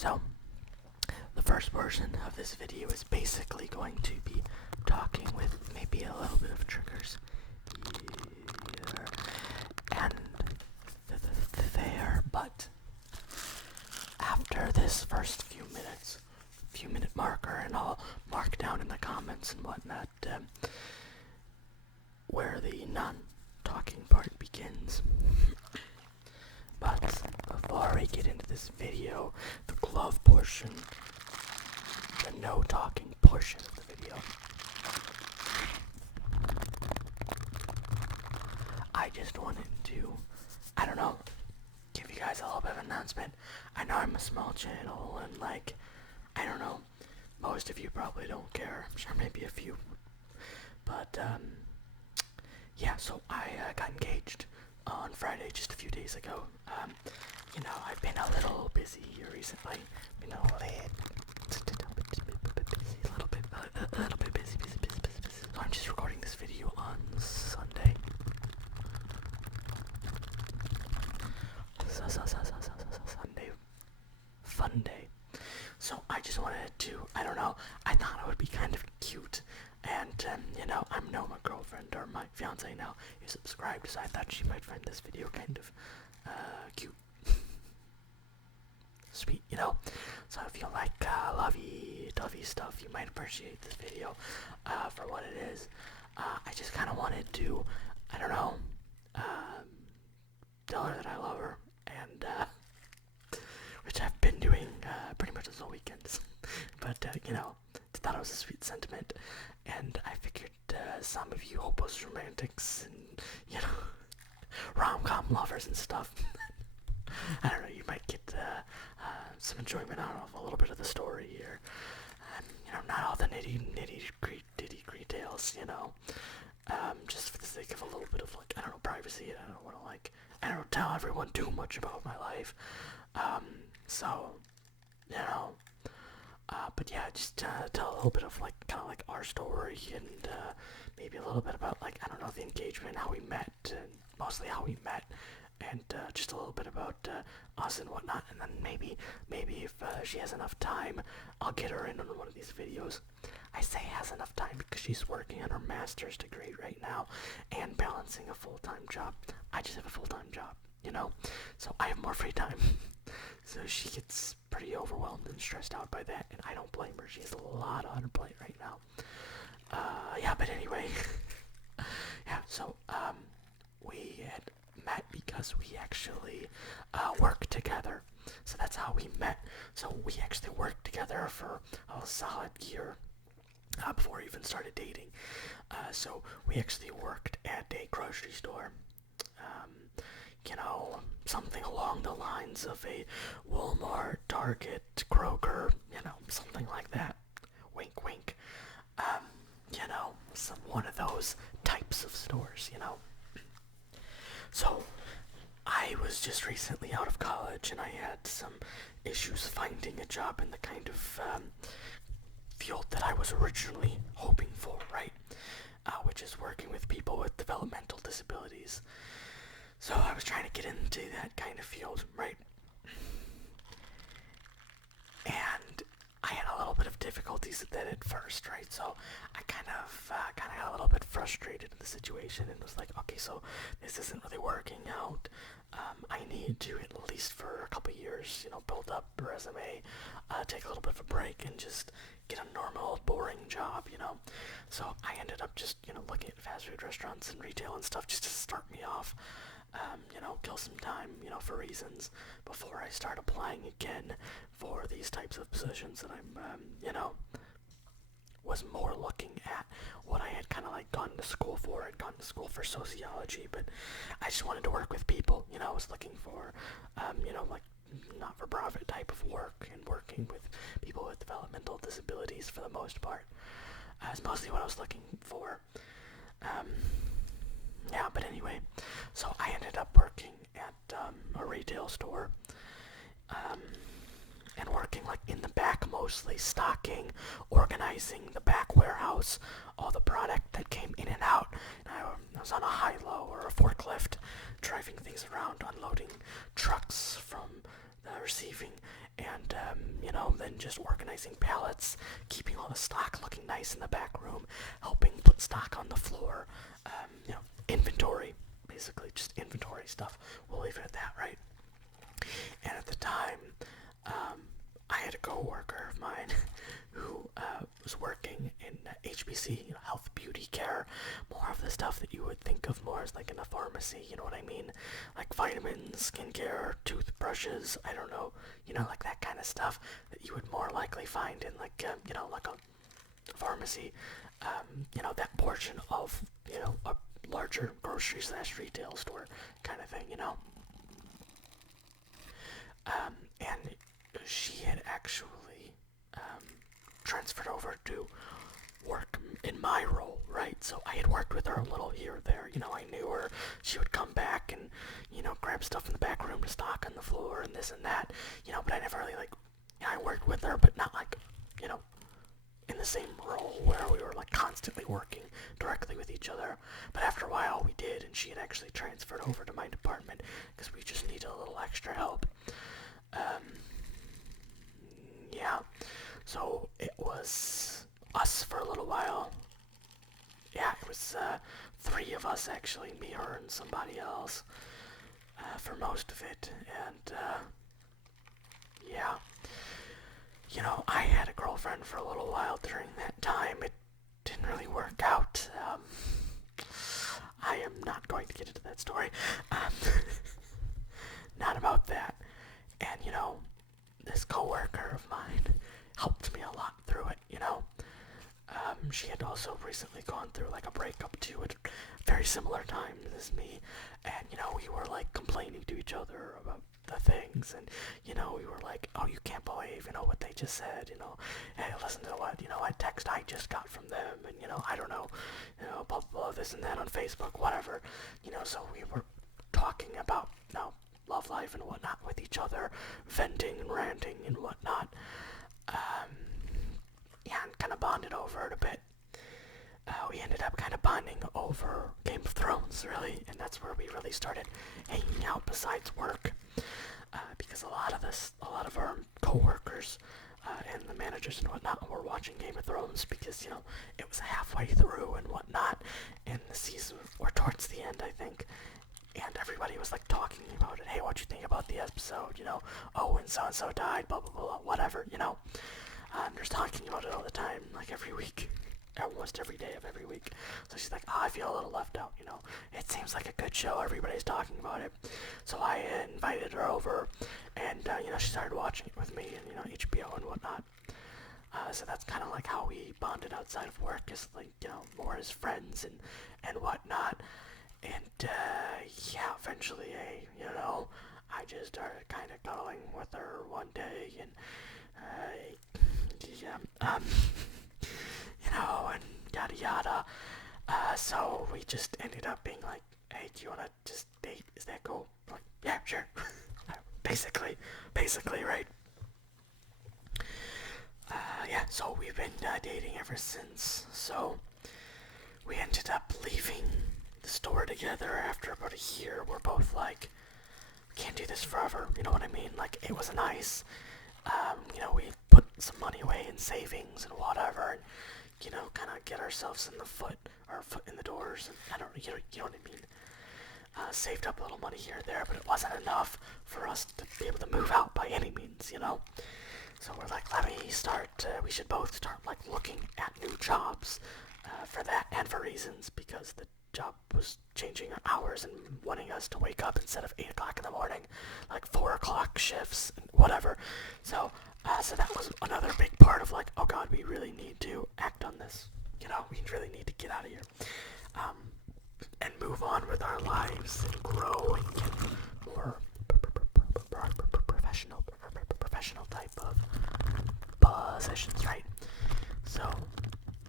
So, the first portion of this video is basically going to be talking with maybe a little bit of triggers here and there, but after this first few minute marker, and I'll mark down in the comments and whatnot where the non-talking part begins. But before we get into this video, the glove portion, the no talking portion of the video, I just wanted to, give you guys a little bit of an announcement. I know I'm a small channel and most of you probably don't care. I'm sure maybe a few. But yeah, so I got engaged on Friday just a few days ago. I've been a little busy recently. A little bit busy. So I'm just recording this video on Sunday. Sunday. Fun day. So I just wanted to, I thought it would be kind of cute. And, I know my girlfriend, or my fiancée now, is subscribed, so I thought she might find this video kind of cute. Sweet, So if you like lovey-dovey stuff, you might appreciate this video for what it is. I just kind of wanted to, tell her that I love her, and which I've been doing pretty much this whole weekend. But, thought it was a sweet sentiment, and I figured some of you hopeless romantics and, rom-com lovers and stuff, you might get some enjoyment out of a little bit of the story here. Not all the nitty-gritty details, just for the sake of a little bit of, privacy. I don't want to, tell everyone too much about my life. But yeah, just tell a little bit of, our story, and maybe a little bit about, the engagement, how we met, and mostly how we met, and just a little bit about us and whatnot, and then maybe if she has enough time, I'll get her in on one of these videos. I say has enough time because she's working on her master's degree right now and balancing a full-time job. I just have a full-time job, so I have more free time. So she gets pretty overwhelmed and stressed out by that, and I don't blame her. She has a lot on her plate right now. But anyway, so we had met because we actually work together. So that's how we met. So we actually worked together for a solid year before we even started dating. So we actually worked at a grocery store. Something along the lines of a Walmart, Target, Kroger, something like that. Wink, wink. One of those types of stores, So, I was just recently out of college, and I had some issues finding a job in the kind of field that I was originally hoping for, right? Which is working with people with developmental disabilities. So I was trying to get into that kind of field, right? And I had a little bit of difficulties with that at first, right? So I kind of got a little bit frustrated in the situation and was like, okay, so this isn't really working out. I need to, at least for a couple years, build up a resume, take a little bit of a break, and just get a normal, boring job, So I ended up just, looking at fast food restaurants and retail and stuff just to start me off. Kill some time, for reasons before I start applying again for these types of positions that I'm, was more looking at what I had kind of gone to school for. I'd gone to school for sociology, but I just wanted to work with people, I was looking for, not-for-profit type of work and working with people with developmental disabilities for the most part. Is mostly what I was looking for. But anyway, so I ended up working at a retail store, and working in the back mostly stocking, organizing the back warehouse, all the product that came in and out. And I was on a high-low or a forklift, driving things around, unloading trucks from the receiving, and then just organizing pallets, keeping all the stock looking nice in the back room, helping put stock on the floor, inventory, basically just inventory stuff. We'll leave it at that, right? And at the time, I had a coworker of mine who was working in HBC, health beauty care, more of the stuff that you would think of more as like in a pharmacy, you know what I mean? Like vitamins, skincare, toothbrushes, I don't know, like that kind of stuff that you would more likely find in like a pharmacy, that portion of, a larger grocery / retail store kind of thing, and she had actually transferred over to work in my role, right? So I had worked with her a little here or there. I knew her. She would come back and, grab stuff in the back room to stock on the floor and this and that, but I never really, I worked with her, but not in the same role where we were, constantly working directly with each other. But after a while we did, and she had actually transferred over to my department because we just needed a little extra help. So it was us for a little while. Yeah, it was 3 of us actually, me, her, and somebody else, for most of it. And I had a girlfriend for a little while during that time. It didn't really work out. I am not going to get into that story. Not about that. And this coworker of mine helped me a lot through it, she had also recently gone through a breakup too at very similar times as me, and we were complaining to each other about the things, and we were like, oh, you can't believe what they just said, hey, listen to what a text I just got from them, and I don't know, blah blah blah, this and that on Facebook, whatever, so we were talking about love life and whatnot with each other, venting and ranting and whatnot, and kind of bonded over it a bit. We ended up kind of bonding over Game of Thrones, really, and that's where we really started hanging out besides work, because a lot of our coworkers and the managers and whatnot were watching Game of Thrones because, it was halfway through and whatnot, and the season, or towards the end, I think, and everybody was talking about it. Hey, what'd you think about the episode? Oh, and so died, blah blah blah, whatever. Just talking about it all the time, every week, almost every day of every week. So she's like, oh, I feel a little left out. It seems like a good show. Everybody's talking about it. So I invited her over, and she started watching it with me, and HBO and whatnot. So that's kind of how we bonded outside of work, is more as friends and whatnot. And eventually, I just started kind of going with her one day, and and yada yada. So we just ended up being like, hey, do you want to just date? Is that cool? Like, yeah, sure. basically, right? So we've been dating ever since. So we ended up leaving the store together after about a year. We're both like, we can't do this forever, you know what I mean? It was nice. We put some money away in savings and whatever, and kind of get ourselves in the foot in the doors. And I don't, you know what I mean? Saved up a little money here or there, but it wasn't enough for us to be able to move out by any means, So we're like, we should both start looking at new jobs for that and for reasons, because the job was changing hours and wanting us to wake up instead of 8 o'clock in the morning, 4 o'clock shifts and whatever. So that was another big part of oh god, we really need to act on this. We really need to get out of here. And move on with our lives and grow and get more professional type of positions, right? So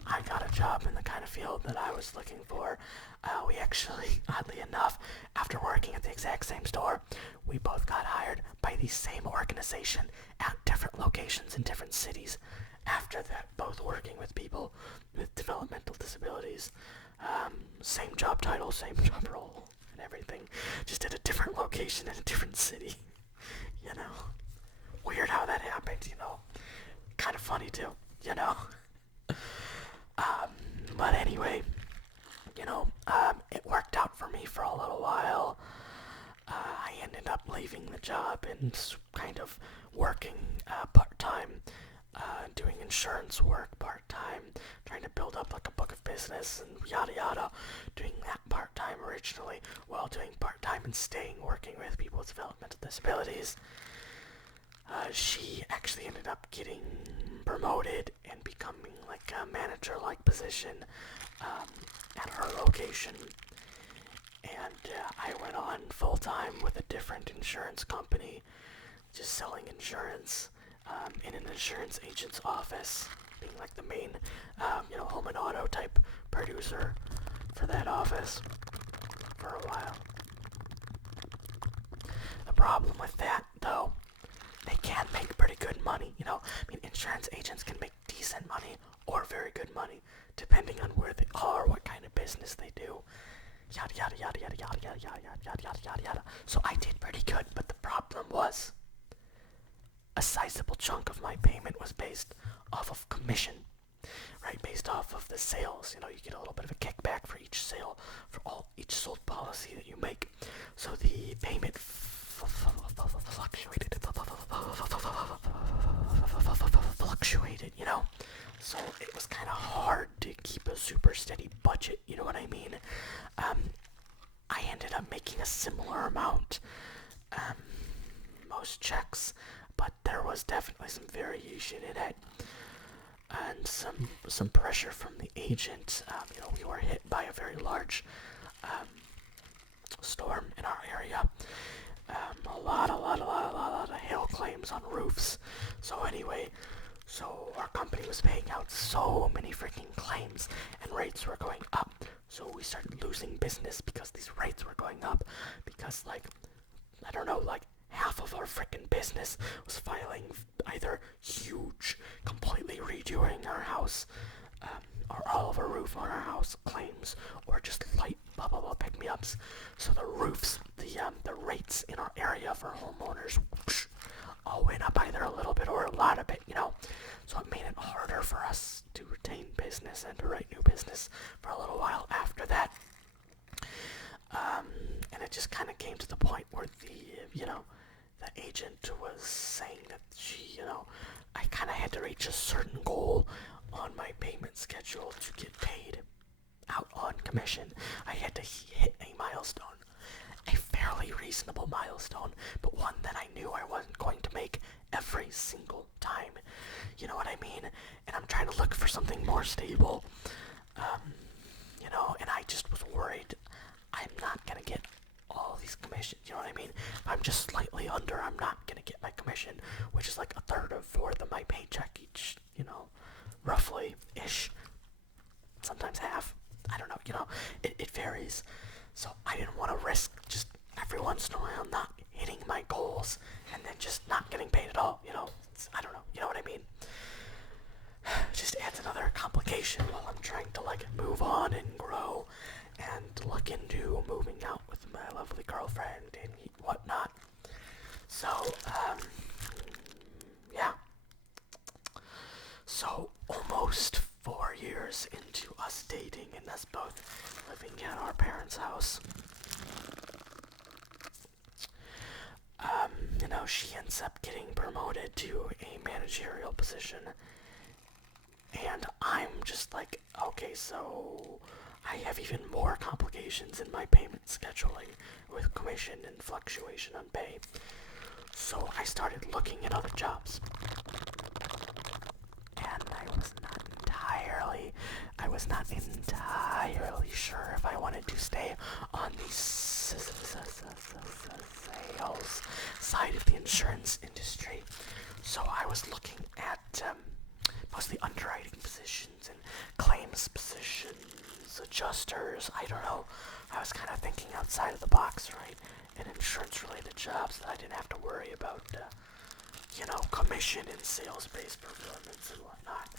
I got a job in the kind of field that I was looking for. We actually, oddly enough, after working at the exact same store, we both got hired by the same organization at different locations in different cities. After that, both working with people with developmental disabilities. Same job title, same job role, and everything. Just at a different location in a different city. You know? Weird how that happened, you know? Kind of funny too, you know? But anyway, it worked out for me for a little while. I ended up leaving the job and kind of working part-time, doing insurance work part-time, trying to build up like a book of business and yada yada, doing that part-time originally while doing part-time and staying working with people with developmental disabilities. She actually ended up getting promoted and becoming like a manager-like position at her location. And I went on full-time with a different insurance company, just selling insurance in an insurance agent's office, being like the main, home and auto type producer for that office for a while. The problem with that, though, they can make pretty good money, insurance agents can make decent money or very good money, depending on where they are, what kind of business they do. Yada yada yada yada yada yada yada yada yada yada yada. So I did pretty good, but the problem was a sizable chunk of my payment was based off of commission, right? Based off of the sales. You get a little bit of a kickback for each sale, for each sold policy that you make. So the payment fluctuated, So it was kind of hard to keep a super steady budget, you know what I mean? I ended up making a similar amount, most checks, but there was definitely some variation in it, and some pressure from the agent. We were hit by a very large storm in our area. A lot of hail claims on roofs. So anyway, our company was paying out so many freaking claims, and rates were going up. So we started losing business because these rates were going up. Because half of our freaking business was filing either huge, completely redoing our house, or all of our roof on our house claims, or just light blah blah blah pick-me-ups. So the roofs, the rates in our area for homeowners, all went up either a little bit or a lot of it, So it made it harder for us to retain business and to write new business for a little while after that. And it just kind of came to the point where the agent was saying that I kind of had to reach a certain goal on my payment schedule to get paid out on commission. I had to hit a milestone, a fairly reasonable milestone, but one that I knew I wasn't going to make every single time. You know what I mean? And I'm trying to look for something more stable, and I just was worried I'm not going to get all these commissions, you know what I mean? If I'm just slightly under, I'm not going to get my commission, which is like a third or fourth of my paycheck each, roughly-ish. Sometimes half. I don't know, it varies. So I didn't want to risk just every once in a while not hitting my goals and then just not getting paid at all, I don't know, you know what I mean? Just adds another complication while I'm trying to move on and grow and look into moving out with my lovely girlfriend and whatnot. So, yeah. So, almost 4 years into us dating and us both living at our parents' house, she ends up getting promoted to a managerial position, and I'm just like, okay, so I have even more complications in my payment scheduling with commission and fluctuation on pay. So I started looking at other jobs, and I was not entirely sure if I wanted to stay on the sales side of the insurance industry. So I was looking at mostly underwriting positions and claims positions sales adjusters. I don't know. I was kind of thinking outside of the box, right? In insurance-related jobs that I didn't have to worry about, commission and sales-based performance and whatnot.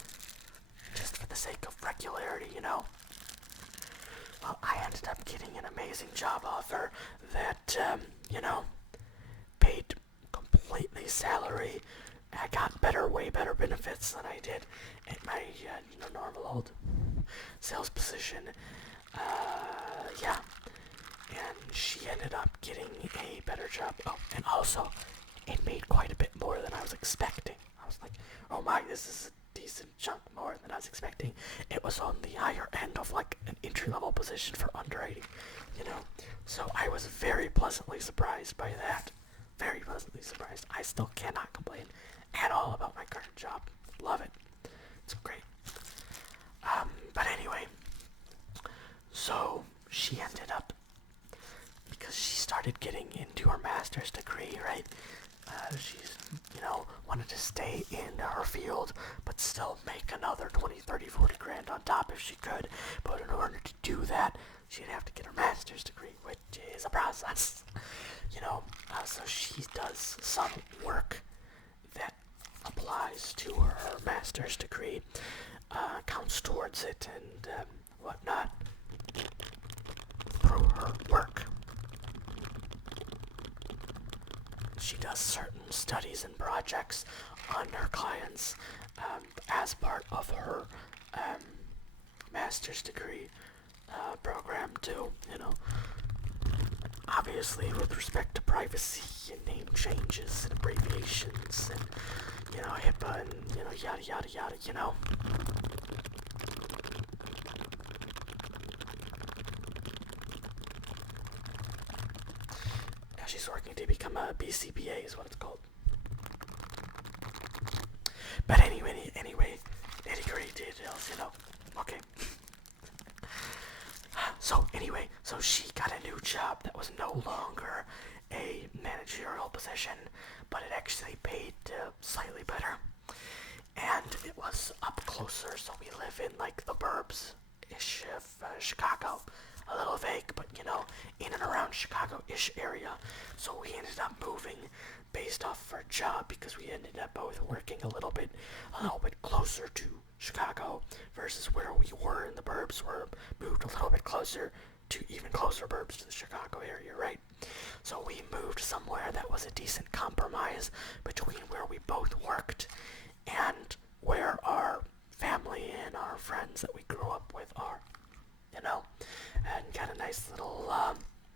Just for the sake of regularity. Well, I ended up getting an amazing job offer that, paid completely salary. I got way better benefits than I did at my, normal old sales position. Yeah. And she ended up getting a better job. Oh, and also, it made quite a bit more than I was expecting. I was like, oh my, this is a decent chunk more than I was expecting. It was on the higher end of like an entry-level position for underwriting. So I was very pleasantly surprised by that. Very pleasantly surprised. I still cannot complain at all about my current job. Love it. It's great. But anyway, so she ended up, because she started getting into her master's degree, right? She's, wanted to stay in her field, but still make another 20, 30, 40 grand on top if she could. But in order to do that, she'd have to get her master's degree, which is a process. So she does some work that applies to her master's degree, counts towards it, and whatnot, through her work. She does certain studies and projects on her clients as part of her master's degree program too, Obviously, with respect to privacy and name changes and abbreviations and, HIPAA and, yada yada yada. Now she's working to become a BCBA is what it's called. But anyway, nitty-gritty details, Okay. So she got a new job that was no longer a managerial position, but it actually paid slightly better. And it was up closer, so we live in like the burbs-ish of Chicago. A little vague, but in and around Chicago-ish area. So we ended up moving based off of our job because we ended up both working a little bit closer to Chicago versus where we were in the burbs. We're moved a little bit closer to even closer burbs to the Chicago area, right? So we moved somewhere that was a decent compromise between where we both worked and where our family and our friends that we grew up with are, and got a nice little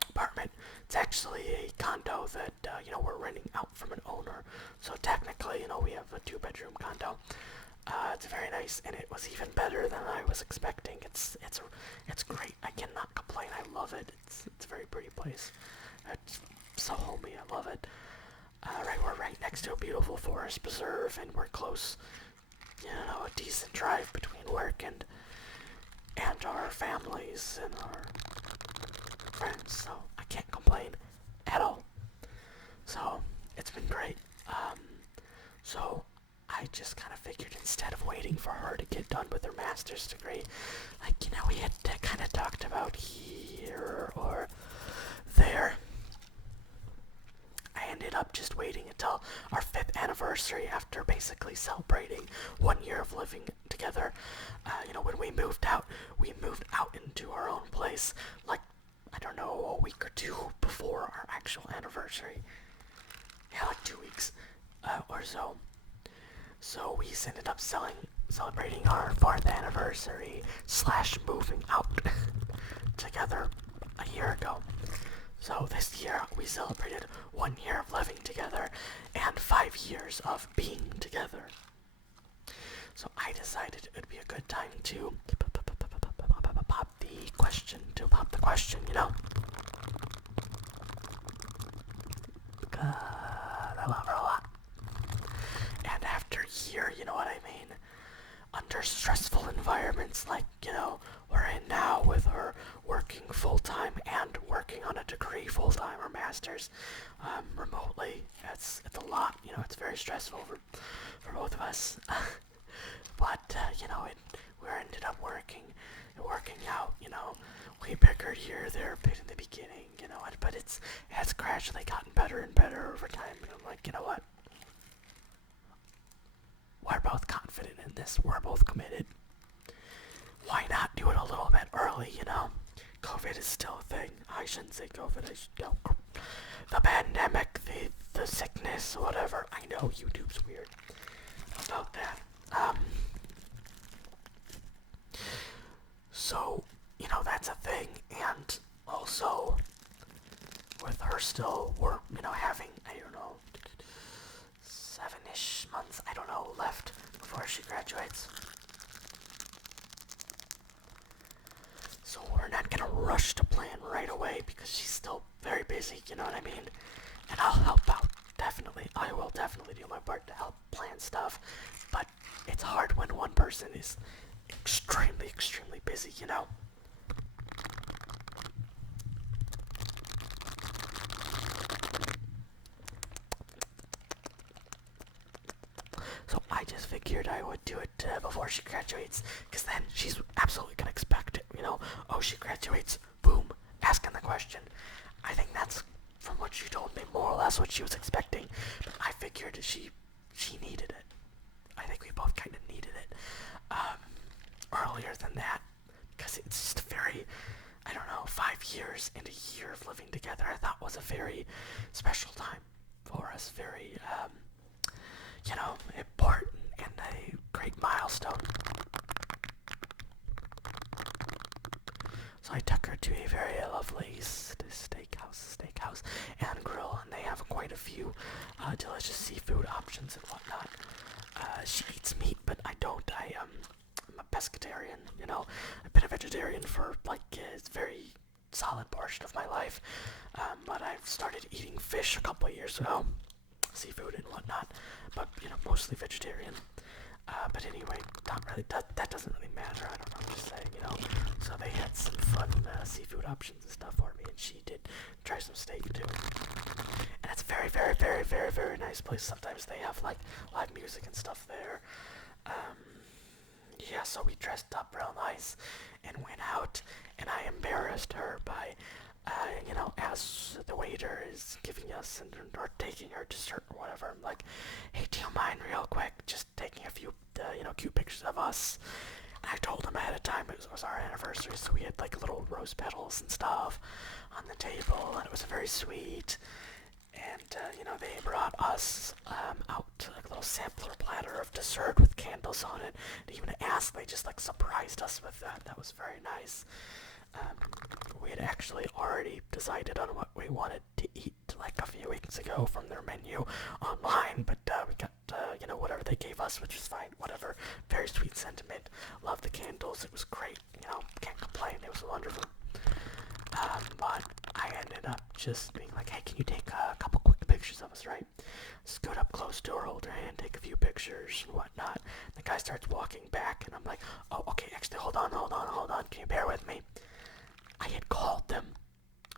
apartment. It's actually a condo that, we're renting out from an owner. So technically, we have a 2-bedroom condo. It's very nice, and it was even better than I was expecting. It's great. I cannot complain. I love it. It's a very pretty place. It's so homey. I love it. We're right next to a beautiful forest preserve, and we're close. A decent drive between work and our families and our friends. So I can't complain at all. So it's been great. So I just kind of figured instead of waiting for her to get done with her master's degree, we had kind of talked about here or there. I ended up just waiting until our 5th anniversary after basically celebrating 1 year of living together. When we moved out into our own place, a week or two before our actual anniversary. Yeah, 2 weeks or so. So we ended up celebrating our 4th anniversary / moving out together a year ago. So this year we celebrated 1 year of living together and 5 years of being together. So I decided it would be a good time to pop the question, I love her a lot. And after a year, you know what I mean? Under stressful environments like, we're in now with her working full-time and working on a degree full-time or master's remotely. It's a lot, it's very stressful for both of us. But, we ended up working, working out, we bickered here, there, a bit in the beginning, but it has gradually gotten better and better over time, and I'm like, you know what? We're both confident in this. We're both committed. Why not do it a little bit early, COVID is still a thing. I shouldn't say COVID. The pandemic, the sickness, whatever. I know YouTube's weird about that. So, that's a thing. And also, with her still, we're, having, I don't know, 7-ish months, I don't know, left before she graduates. So we're not gonna rush to plan right away because she's still very busy, you know what I mean? And I'll help out, definitely. I will definitely do my part to help plan stuff. But it's hard when one person is extremely, extremely busy, So I just figured I would do it before she graduates, because then she's absolutely gonna expect it, Oh, she graduates, boom, asking the question. I think that's, from what she told me, more or less what she was expecting. But I figured she needed it. I think we both kind of needed it earlier than that, because it's just a very, 5 years and a year of living together I thought was a very special time for us, very, important and a great milestone. So I took her to a very lovely steakhouse and grill, and they have quite a few delicious seafood options and whatnot. She eats meat, but I don't. I'm a pescatarian, I've been a vegetarian for a very solid portion of my life. But I've started eating fish a couple of years ago, seafood and whatnot, but mostly vegetarian. But anyway, not really. That doesn't really matter. I don't know. I'm just saying, So they had some fun seafood options and stuff for me, and she did try some steak too. And it's a very, very, very, very, very nice place. Sometimes they have live music and stuff there. Yeah, so we dressed up real nice and went out, and I embarrassed her by, as the waiter is giving us or taking her dessert or whatever, I'm like, hey, do you mind real quick just taking a few, cute pictures of us? And I told him ahead of time it was our anniversary, so we had little rose petals and stuff on the table, and it was very sweet. And, they brought us out a little sampler platter of dessert with candles on it. And even asked, they just surprised us with that. That was very nice. We had actually already decided on what we wanted to eat a few weeks ago from their menu online, but we got whatever they gave us, which was fine. Whatever. Very sweet sentiment. Love the candles. It was great. Can't complain. It was wonderful. But I ended up just being like, hey, can you take a couple quick pictures of us, right? Scoot up close to her, hold her hand, take a few pictures and whatnot. The guy starts walking back, and I'm like, oh, okay, actually, hold on. Can you bear with me? I had called them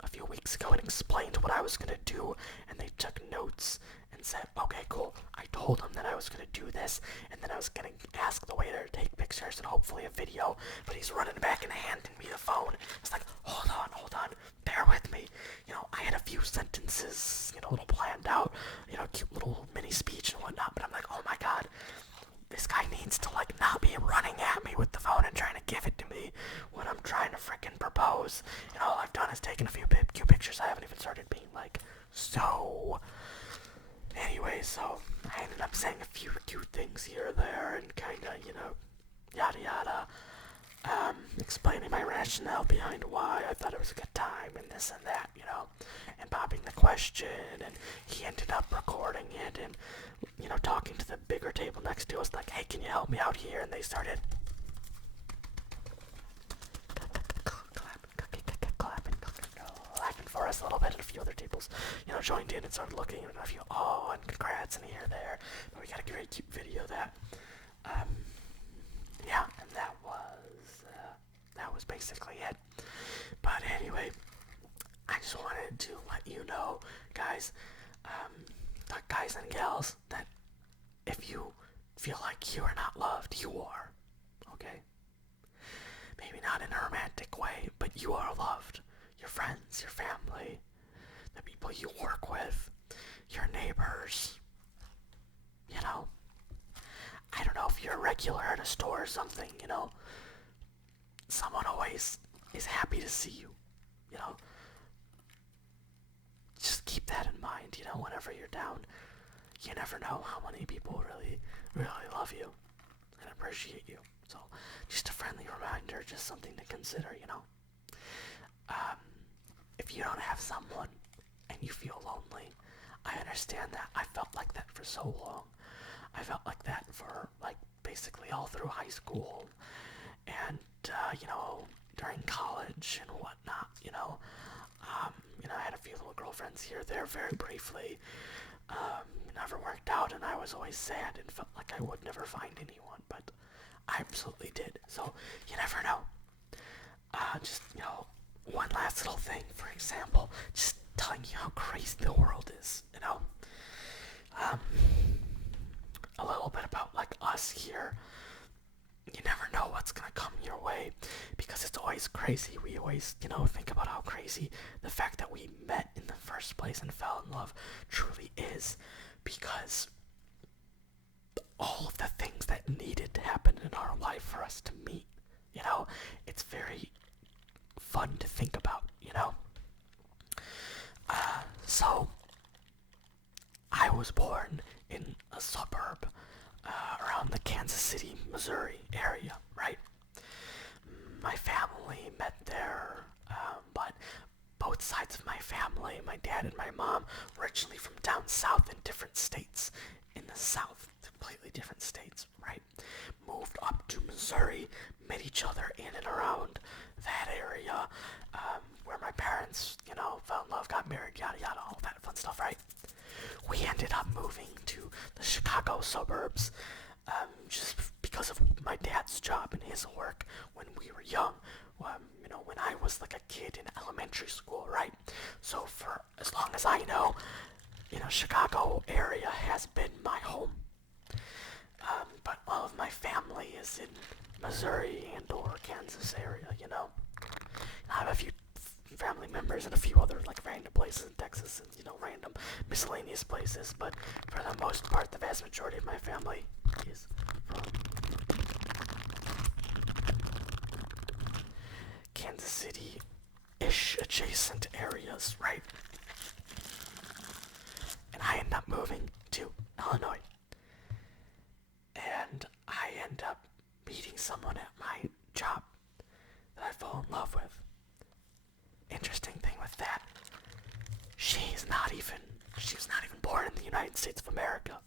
a few weeks ago and explained what I was going to do, and they took notes and said, okay, cool. I told them that I was going to do this, and then I was going to ask the waiter to take pictures and hopefully a video, but he's running back and handing me the phone. It's like, hold on, bear with me. I had a few sentences, a little planned out, cute little mini speech and whatnot, but I'm like, oh my god, this guy needs to not be running at me with the phone and trying to give it to me when I'm trying to frickin' propose. And all I've done is taken a few cute pictures. I haven't even started being so. Anyway, so I ended up saying a few cute things here or there and kinda, yada yada. Explaining my rationale behind why I thought it was a good time and this and that, and popping the question, and he ended up recording it and, talking to the bigger table next to us, like, hey, can you help me out here? And they started clapping for us a little bit, and a few other tables, joined in and started looking, and a few, oh, and congrats, and here, there. But we got a great cute video of that. Yeah, and that was basically it. But anyway, I just wanted to let you know, guys, guys and gals, that if you feel like you are not loved, you are, okay? maybe not in a romantic way, but you are loved. Your friends, your family, the people you work with, your neighbors, you know. I don't know if you're a regular at a store or something, you know. Someone always is happy to see you, you know. Just keep that in mind, you know, whenever you're down. You never know how many people really, really love you and appreciate you. So, just a friendly reminder, just something to consider, you know. If you don't have someone and you feel lonely, I understand that. I felt like that for so long. I felt like that for, like, basically all through high school and, you know, during college and whatnot, you know. I had a few little girlfriends here, there, very briefly. Never worked out, and I was always sad and felt like I would never find anyone, but I absolutely did. So, you never know. Just, you know, one last little thing, for example, just telling you how crazy the world is, you know. A little bit about, like, us here. You never know what's gonna come your way because it's always crazy. We always, you know, think about how crazy the fact that we met in the first place and fell in love truly is, because all of the things that needed to happen in our life for us to meet, you know, it's very fun to think about, you know. So I was born in a suburb around the Kansas City, Missouri area, right? My family met there, but both sides of my family, my dad and my mom, were originally from down south in different states. In the south, completely different states, right? Moved up to Missouri, met each other in and around that area, where my parents, you know, fell in love, got married, yada yada, all that fun stuff, right? We ended up moving to the Chicago suburbs, just because of my dad's job and his work when we were young. You know, when I was like a kid in elementary school, right? So for as long as I know, you know, Chicago area has been my home. But all of my family is in Missouri and or Kansas area, you know. I have a few family members in a few other like random places in Texas and, you know, random miscellaneous places, but for the most part, the vast majority of my family is from Kansas City-ish adjacent areas, right? And I end up moving to Illinois. And I end up meeting someone at my job that I fall in love with. Interesting thing with that, she was not even born in the United States of America.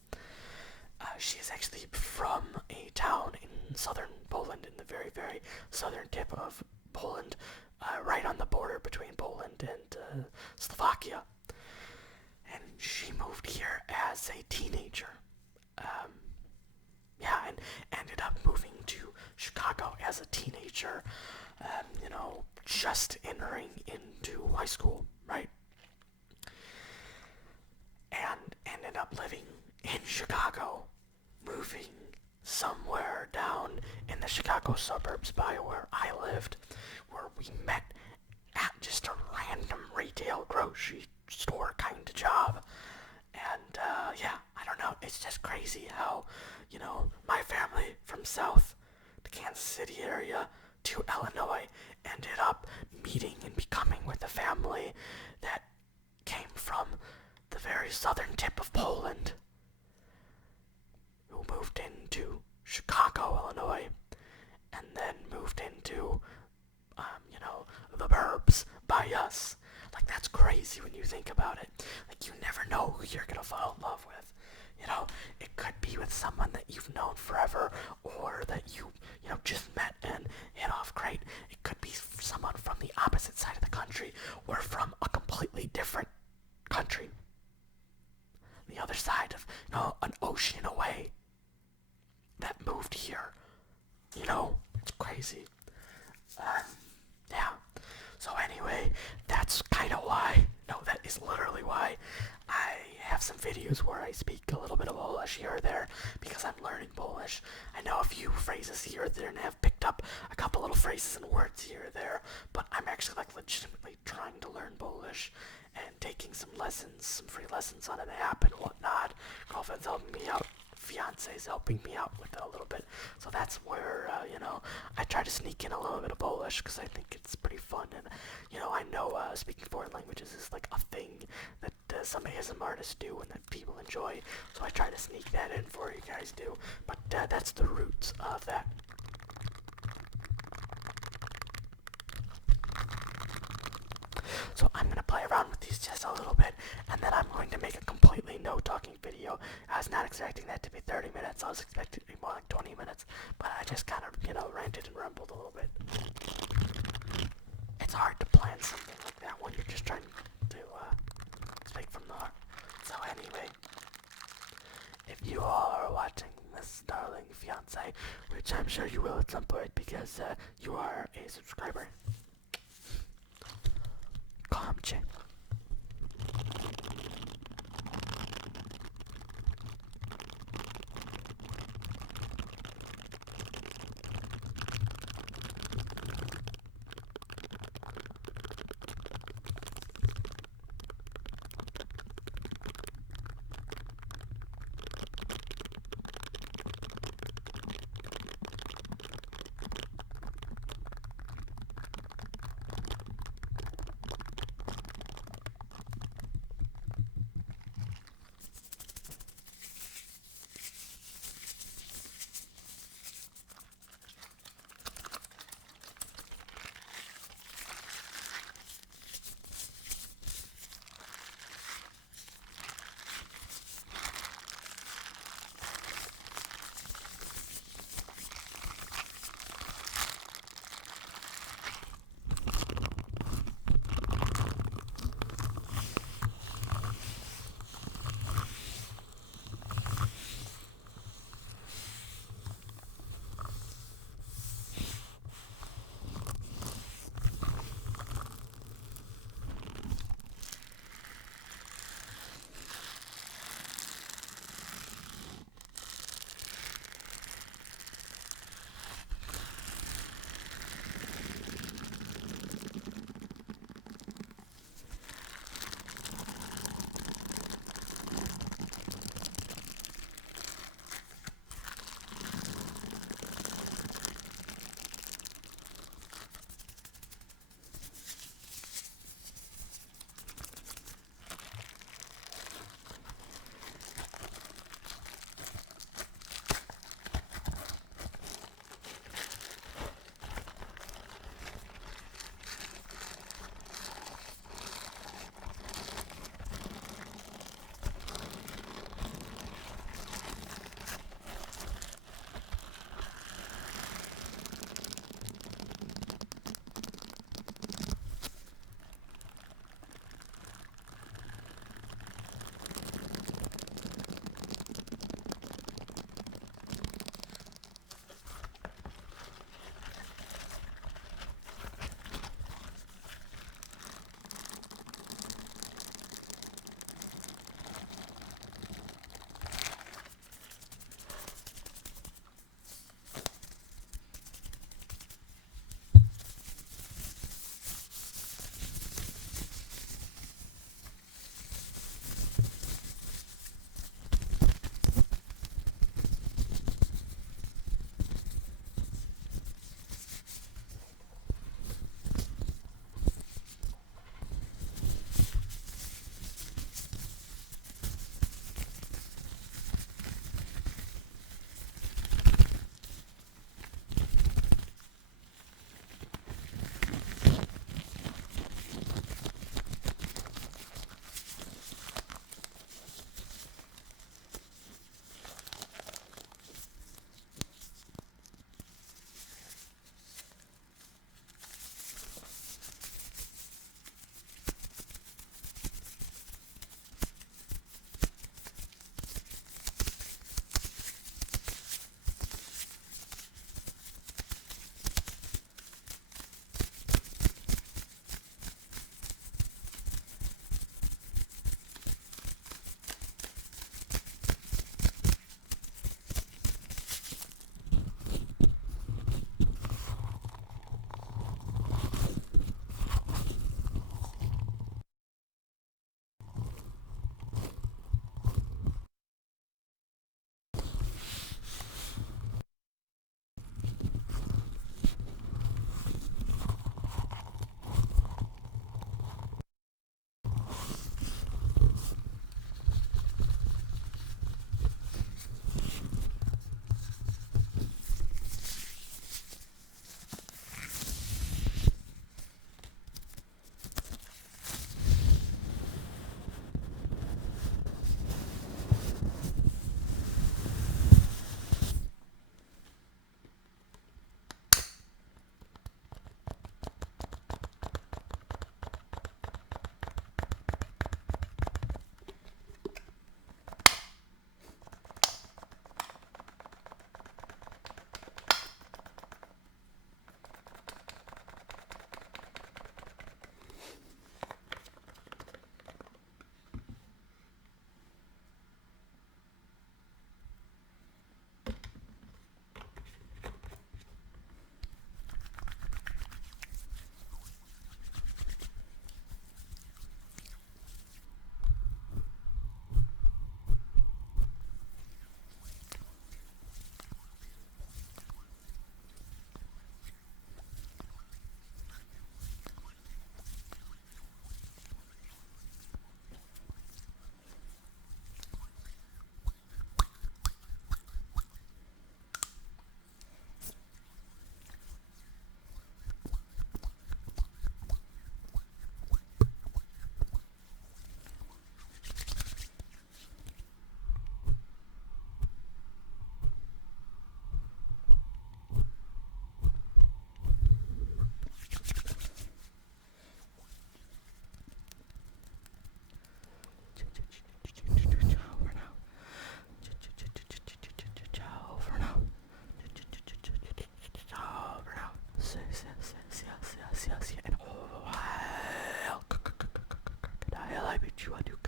She is actually from a town in southern Poland, in the very, very southern tip of Poland, right on the border between Poland and Slovakia. And she moved here as a teenager. And ended up moving to Chicago as a teenager, you know, just entering into high school, right? And ended up living in Chicago, moving somewhere down in the Chicago suburbs by where I lived, where we met at just a random retail grocery store kind of job. And, I don't know, it's just crazy how, you know, my family from south, the Kansas City area, to Illinois, ended up meeting and becoming with a family that came from the very southern tip of Poland, who moved into Chicago, Illinois, and then moved into, you know, the burbs by us. Like, that's crazy when you think about it. Like, you never know who you're gonna fall in love with. You know, it could be with someone that you've known forever, or that you know, just met and hit off great. It could be someone from the opposite side of the country, or from a completely different country. The other side of, you know, an ocean away, that moved here. You know, it's crazy. So anyway, that's kind of why, no, that is literally why I have some videos where I speak a little bit of Polish here or there, because I'm learning Polish. I know a few phrases here or there and have picked up a couple little phrases phrases and words here or there, but I'm actually like legitimately trying to learn Polish and taking some lessons, some free lessons on an app and whatnot. Girlfriend's helping me out, fiance's helping me out with it a little bit. So that's where, I try to sneak in a little bit of Polish because I think it's pretty fun. And, I know speaking foreign languages is like a thing that some ASM artists do and that people enjoy. So I try to sneak that in for you guys too. But that's the roots of that. So I'm going to play around with these just a little bit, and then I'm going to make a completely no talking video. I was not expecting that to be 30 minutes. I was expecting it to be more like 20 minutes, but I just kind of, ranted and rumbled a little bit. It's hard to plan something like that when you're just trying to speak from the heart. So anyway, if you all are watching this darling fiance, which I'm sure you will at some point because you are a subscriber, Komcie. I bid you adieu.